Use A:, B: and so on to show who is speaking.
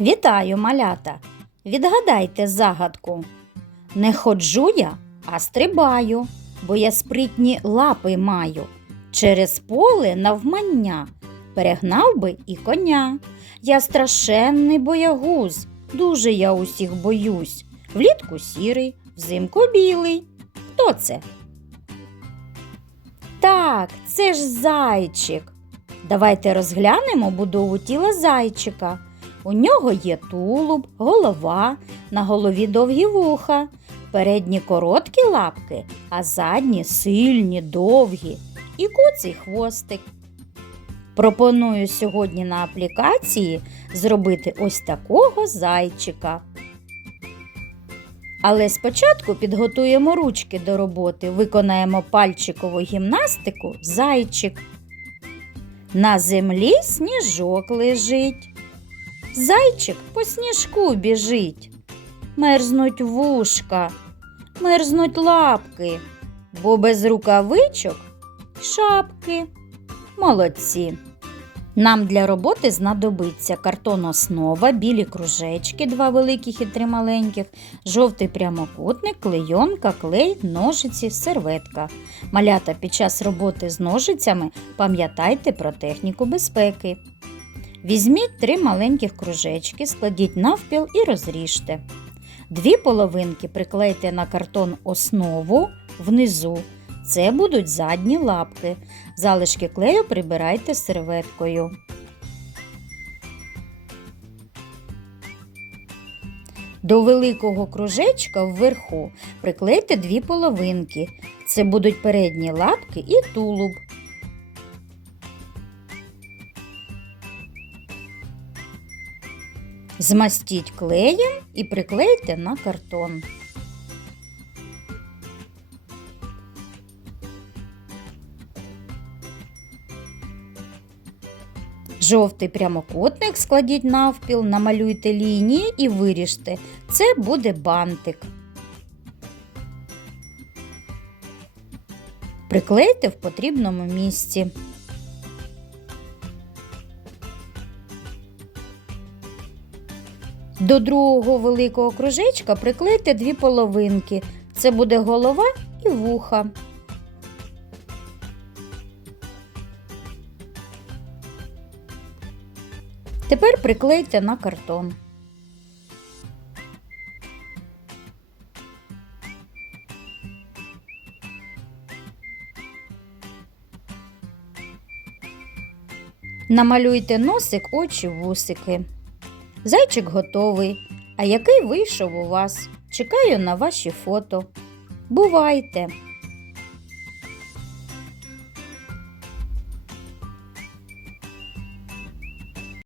A: Вітаю, малята! Відгадайте загадку. Не ходжу я, а стрибаю, бо я спритні лапи маю. Через поле навмання перегнав би і коня. Я страшенний боягуз, дуже я усіх боюсь. Влітку сірий, взимку білий. Хто це? Так, це ж зайчик. Давайте розглянемо будову тіла зайчика. У нього є тулуб, голова, на голові довгі вуха, передні короткі лапки, а задні сильні, довгі і куций хвостик. Пропоную сьогодні на аплікації зробити ось такого зайчика. Але спочатку підготуємо ручки до роботи, виконаємо пальчикову гімнастику зайчик. На землі сніжок лежить. Зайчик по сніжку біжить. Мерзнуть вушка, мерзнуть лапки, бо без рукавичок шапки. Молодці. Нам для роботи знадобиться картон основа, білі кружечки, два великих і три маленьких, жовтий прямокутник, клейонка, клей, ножиці, серветка. Малята під час роботи з ножицями пам'ятайте про техніку безпеки. Візьміть три маленьких кружечки, складіть навпіл і розріжте. Дві половинки приклейте на картон основу внизу. Це будуть задні лапки. Залишки клею прибирайте серветкою. До великого кружечка вверху приклейте дві половинки. Це будуть передні лапки і тулуб. Змастіть клеєм і приклейте на картон. Жовтий прямокутник складіть навпіл, намалюйте лінії і виріжте. Це буде бантик. Приклейте в потрібному місці. До другого великого кружечка приклейте дві половинки. Це буде голова і вуха. Тепер приклейте на картон. Намалюйте носик, очі, вусики. Зайчик готовий. А який вийшов у вас? Чекаю на ваші фото. Бувайте!